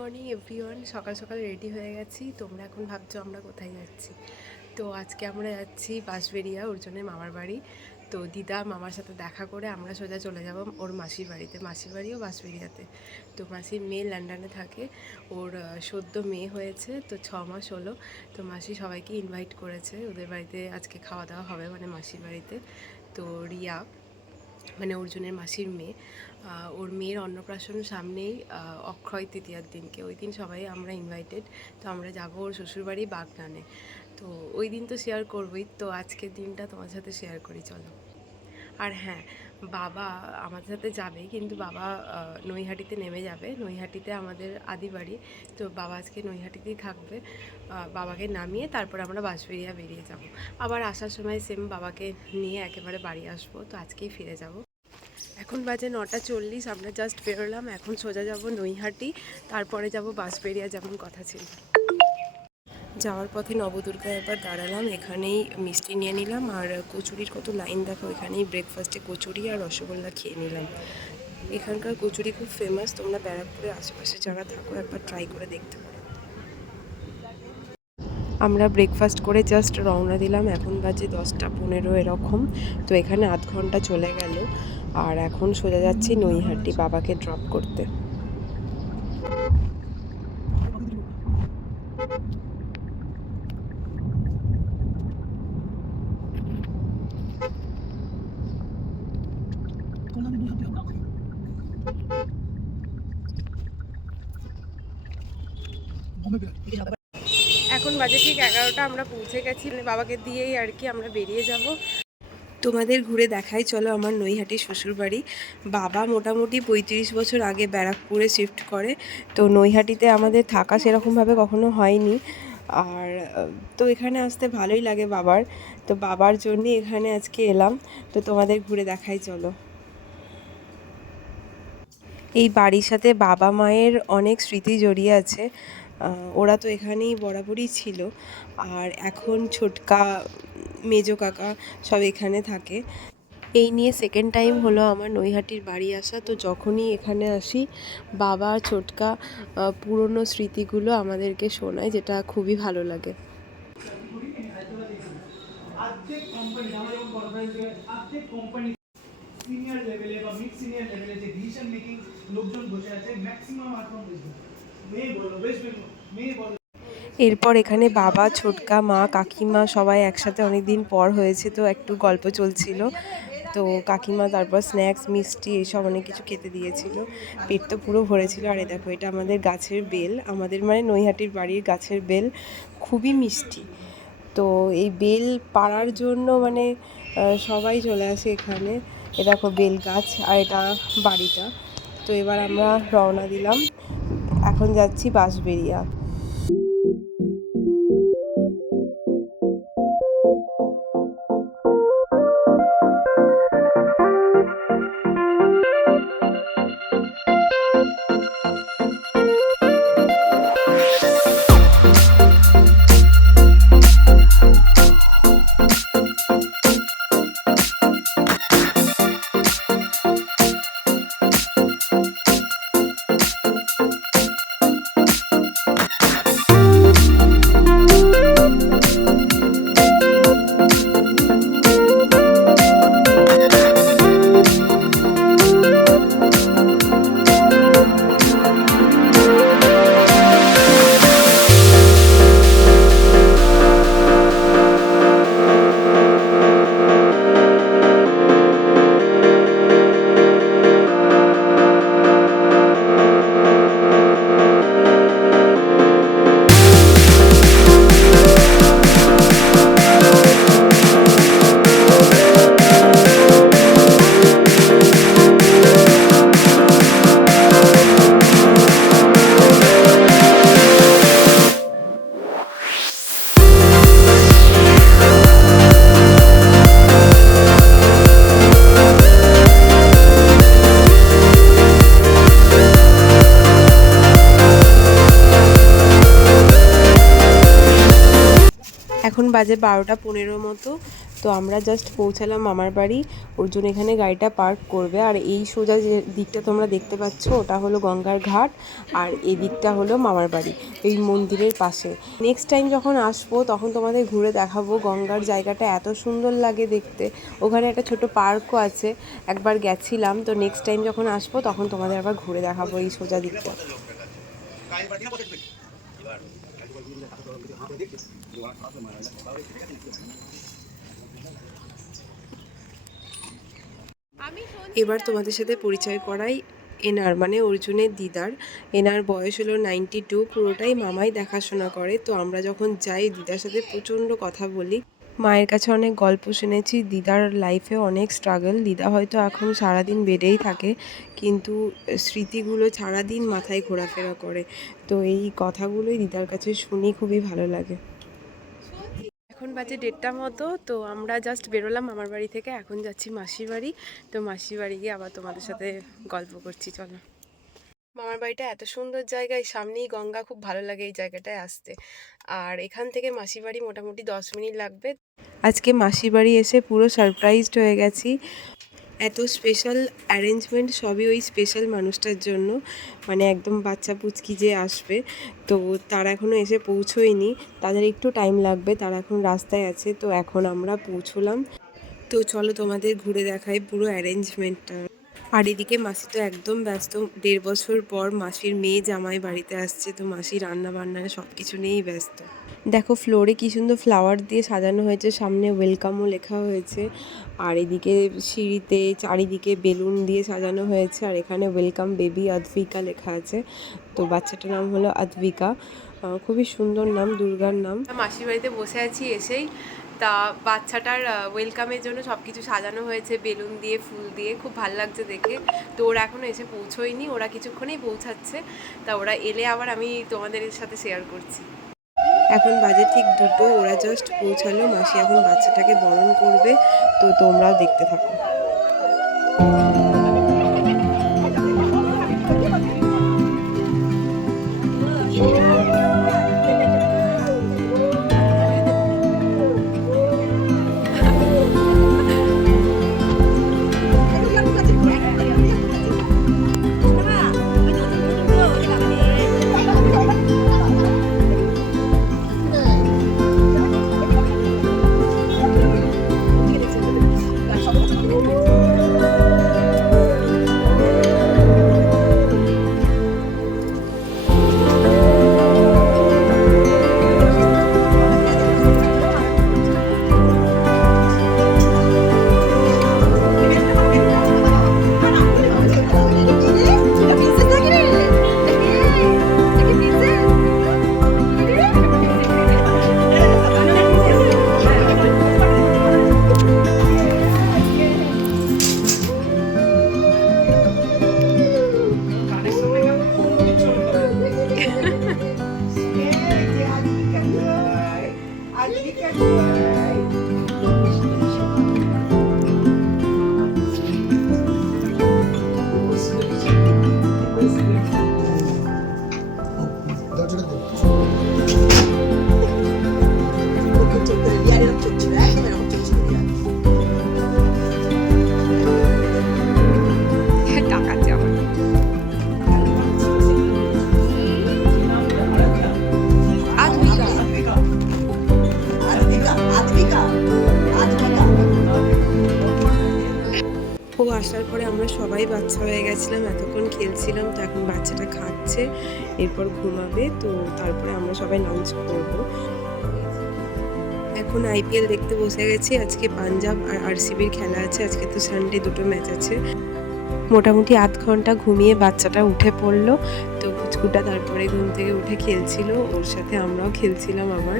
Morning, everyone. সকাল সকাল ready হয়ে গেছি। তোমরা এখন ভাবছ আমরা কোথায় যাচ্ছি। তো আজকে আমরা যাচ্ছি বাঁশবেরিয়া ওর জন্য মামার বাড়ি। তো দিদা মামার সাথে দেখা করে আমরা সোজা চলে যাব ওর মাসির বাড়িতে। মাসির বাড়িও বাঁশবেরিয়াতে তো মাসির মেয়ে লন্ডনে থাকে। ওর সদ্য মেয়ে হয়েছে, তো ছ মাস হলো। তো মাসি সবাইকে ইনভাইট করেছে। ওদের বাড়িতে আজকে খাওয়া দাওয়া হবে মানে মাসির বাড়িতে। তো রিয়া মানে অর্জুনের মাসির মেয়ে ওর মেয়ের অন্নপ্রাশন সামনেই অক্ষয় তৃতীয়ার দিনকে। ওই দিন সবাই আমরা ইনভাইটেড তো আমরা যাব ওর শ্বশুরবাড়ি বাগনানে। তো ওই দিন তো শেয়ার করবোই, তো আজকের দিনটা তোমার সাথে শেয়ার করি, চলো। আর হ্যাঁ বাবা আমাদের সাথে যাবে, কিন্তু বাবা নৈহাটিতে নেমে যাবে। নৈহাটিতে আমাদের আদি বাড়ি। তো বাবা আজকে নৈহাটিতেই থাকবে। বাবাকে নামিয়ে তারপর আমরা বাঁশবেরিয়া বেরিয়ে যাব। আবার আসার সময় সেম বাবাকে নিয়ে একেবারে বাড়ি আসব। তো আজকেই ফিরে যাব। এখন বাজে নটা চল্লিশ, আমরা জাস্ট বেরোলাম। এখন সোজা যাব নৈহাটি। তারপরে যাব বাঁশবেরিয়া যেমন কথা ছিল। যাওয়ার পথে নবদুর্গা এবার দাঁড়ালাম, এখানেই মিষ্টি নিয়ে নিলাম আর কচুরির কত লাইন দেখো, এখানেই ব্রেকফাস্টে কচুরি আর রসগোল্লা খেয়ে নিলাম। এখানকার কচুরি খুব ফেমাস তোমরা ব্যারাকপুরের আশেপাশে যারা থাকো একবার ট্রাই করে দেখতে পারো। আমরা ব্রেকফাস্ট করে জাস্ট রওনা দিলাম, এখন বাজে দশটা পনেরো এরকম, তো এখানে আধ ঘণ্টা চলে গেল। আর এখন সোজা যাচ্ছি নৈহাটি বাবাকে ড্রপ করতে। এখন বাজে ঠিক এগারোটা, আমরা পৌঁছে গেছি। বাবাকে দিয়েই আর কি আমরা বেরিয়ে যাব। তোমাদের ঘুরে দেখাই, চলো আমার নৈহাটি শ্বশুরবাড়ি। বাবা মোটামুটি পঁয়ত্রিশ বছর আগে ব্যারাকপুরে শিফট করে, তো নৈহাটিতে আমাদের থাকা সেরকমভাবে কখনো হয়নি। আর, তো এখানে আসতে ভালোই লাগে বাবার। তো বাবার জন্য এখানে আজকে এলাম। তো তোমাদের ঘুরে দেখাই, চলো। এই বাড়ির সাথে বাবা মায়ের অনেক স্মৃতি জড়িয়ে আছে। ওরা তো এখানেই বরাবরই ছিল। আর এখন ছোটকা, মেজো কাকা সব এখানে থাকে। এই নিয়ে সেকেন্ড টাইম হলো আমার নৈহাটির বাড়ি আসা। তো যখনই এখানে আসি, বাবা, ছোটকা পুরনো স্মৃতিগুলো আমাদেরকে শোনায়, যেটা খুবই ভালো লাগে। সিনিয়র লেভেলে বা মিড সিনিয়র লেভেলে যে ডিসিশন মেকিং লোকজন বসে আছে ম্যাক্সিমাম আর মেয়ে বলো ওয়েস্ট বেঙ্গল মেয়ে বলো। এরপর এখানে বাবা, ছোটকা, মা, কাকিমা সবাই একসাথে অনেক দিন পর হয়েছে, তো একটু গল্প চলছিল। তো কাকিমা, তারপর স্ন্যাক্স মিষ্টি এইসব অনেক কিছু খেতে দিয়েছিল। পেট তো পুরো ভরেছিল। আর এ দেখো, এটা আমাদের গাছের বেল। আমাদের মানে নৈহাটির বাড়ির গাছের বেল খুবই মিষ্টি। তো এই বেল পাড়ার জন্য মানে সবাই চলে আসে এখানে। এ দেখো বেল গাছ আর এটা বাড়িটা। তো এবার আমরা রওনা দিলাম। এখন যাচ্ছি বাঁশবেরিয়া এখন বাজে বারোটা পনেরো মতো তো আমরা জাস্ট পৌঁছালাম মামার বাড়ি ওর জন্য এখানে গাড়িটা পার্ক করবে আর এই সোজা যে দিকটা তোমরা দেখতে পাচ্ছ ওটা হলো গঙ্গার ঘাট আর এই দিকটা হলো মামার বাড়ি এই মন্দিরের পাশে নেক্সট টাইম যখন আসব তখন তোমাদের ঘুরে দেখাবো গঙ্গার জায়গাটা এত সুন্দর লাগে দেখতে ওখানে একটা ছোট পার্কও আছে একবার গেছিলাম তো নেক্সট টাইম যখন আসব তখন তোমাদের আবার ঘুরে দেখাবো এই সোজা দিকটা এবার তোমাদের সাথে পরিচয় করাই এনার মানে অর্জুনের দিদার। এনার বয়স হলো নাইনটি টু পুরোটাই মামাই দেখাশোনা করে। তো আমরা যখন যাই, দিদার সাথে প্রচণ্ড কথা বলি। মায়ের কাছে অনেক গল্প শুনেছি, দিদার লাইফে অনেক স্ট্রাগল দিদা হয়তো এখন সারাদিন বেডেই থাকে, কিন্তু স্মৃতিগুলো সারাদিন মাথায় ঘোরাফেরা করে। তো এই কথাগুলোই দিদার কাছে শুনি খুবই ভালো লাগে। এখন বাজে দেড়টা মতো, তো আমরা জাস্ট বেরোলাম আমার বাড়ি থেকে, এখন যাচ্ছি মাসির বাড়ি। তো মাসির বাড়ি গিয়ে আবার তোমাদের সাথে গল্প করছি, চলো। মামার বাড়িটা এত সুন্দর জায়গায়, সামনেই গঙ্গা, খুব ভালো লাগে এই জায়গাটায় আসতে। আর এখান থেকে মাসির বাড়ি মোটামুটি দশ মিনিট লাগবে। আজকে মাসির বাড়ি এসে পুরো সারপ্রাইজড হয়ে গেছি। এত স্পেশাল অ্যারেঞ্জমেন্ট সবই ওই স্পেশাল মানুষটার জন্য। মানে একদম বাচ্চা পুচকি যে আসবে, তো তারা এখনও এসে পৌঁছোয়নি। তাদের একটু টাইম লাগবে, তারা এখন রাস্তায় আছে, তো এখন আমরা পৌঁছলাম। তো চলো তোমাদের ঘুরে দেখাই পুরো অ্যারেঞ্জমেন্টটা আর এদিকে মাসি তো একদম ব্যস্ত, দেড় বছর পর মাসির মেয়ে জামাই বাড়িতে আসছে, তো মাসি রান্না বান্না সব কিছু নিয়েই ব্যস্ত। দেখো ফ্লোরে কি সুন্দর ফ্লাওয়ার দিয়ে সাজানো হয়েছে সামনে ওয়েলকামও লেখা হয়েছে আর এদিকে সিঁড়িতে চারিদিকে বেলুন দিয়ে সাজানো হয়েছে আর এখানে ওয়েলকাম বেবি অদ্বিকা লেখা আছে তো বাচ্চাটার নাম হলো আহ, খুবই সুন্দর নাম দুর্গার নাম। মাসির বাড়িতে বসে আছি এসেই তা বাচ্চাটার ওয়েলকামের জন্য সব কিছু সাজানো হয়েছে বেলুন দিয়ে ফুল দিয়ে খুব ভালো লাগছে দেখে তো ওরা এখনও এসে পৌঁছোয়নি ওরা কিছুক্ষণেই পৌঁছাচ্ছে তা ওরা এলে আবার আমি তোমাদের সাথে শেয়ার করছি। এখন বাজে ঠিক দুটো, ওরা জাস্ট পৌঁছালো, মাসি এখন বাচ্চাটাকে বরণ করবে, তো তোমরাও দেখতে থাকো। আসার পরে আমরা সবাই বাচ্চা হয়ে গেছিলাম, এতক্ষণ খেলছিলাম, তো এখন বাচ্চাটা খাচ্ছে, এরপর ঘুমাবে, তো তারপরে আমরা সবাই লাঞ্চ করব। এখন আইপিএল দেখতে বসে গেছি, আজকে পাঞ্জাব আর আরসিবির খেলা আছে, আজকে তো সানডে দুটো ম্যাচ আছে। মোটামুটি আধ ঘণ্টা ঘুমিয়ে বাচ্চাটা উঠে পড়ল, তো কুচকুটা তারপরে ঘুম থেকে উঠে খেলছিল, ওর সাথে আমরাও খেলছিলাম আবার।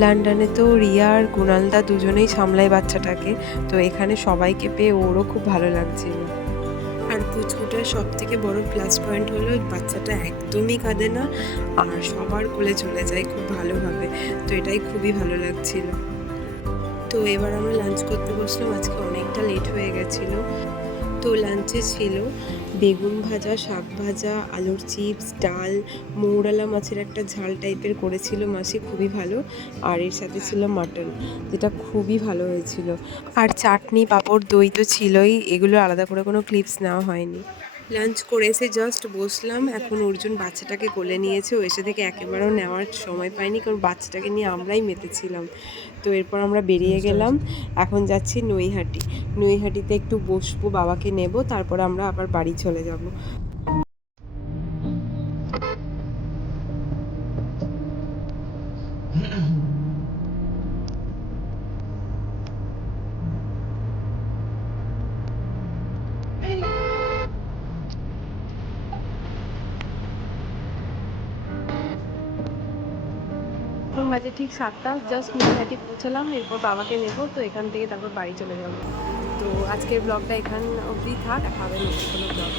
লন্ডনে তো রিয়া আর কুণালদা দুজনেই সামলায় বাচ্চাটাকে, তো এখানে সবাইকে পেয়ে ওরও খুব ভালো লাগছিল। আর পুচকুটার সব থেকে বড় প্লাস পয়েন্ট হলো বাচ্চাটা একদমই কাঁদে না, আর সবার কোলে চলে যায় খুব ভালোভাবে, তো এটাই খুবই ভালো লাগছিল। তো এবার আমরা লাঞ্চ করতে বসলাম, আজকে অনেকটা লেট হয়ে গেছিল। তো লাঞ্চে ছিল বেগুন ভাজা, শাক ভাজা, আলুর চিপস, ডাল, মৌরালা মাছের একটা ঝাল টাইপের করেছিল মাসি, খুবই ভালো। আর এর সাথে ছিল মাটন, যেটা খুবই ভালো হয়েছিল। আর চাটনি, পাঁপড়, দই তো ছিলই, এগুলো আলাদা করে কোনো ক্লিপস নেওয়া হয়নি। লাঞ্চ করে এসে জাস্ট বসলাম। এখন অর্জুন বাচ্চাটাকে কোলে নিয়েছে। ও এসে থেকে একেবারেও নেওয়ার সময় পাইনি কারণ বাচ্চাটাকে নিয়ে আমরাই মেতেছিলাম। তো এরপর আমরা বেরিয়ে গেলাম। এখন যাচ্ছি নৈহাটি। নৈহাটিতে একটু বসবো বাবাকে নেব তারপর আমরা আবার বাড়ি চলে যাব। বাজে ঠিক সাতটা জাস্ট নৈহাটি পৌঁছালাম, এরপর বাবাকে নেব, তো এখান থেকে তারপর বাড়ি চলে যাব। তো আজকের ব্লগটা এখান অবধি থাক, আর নতুন কোনো ব্লগ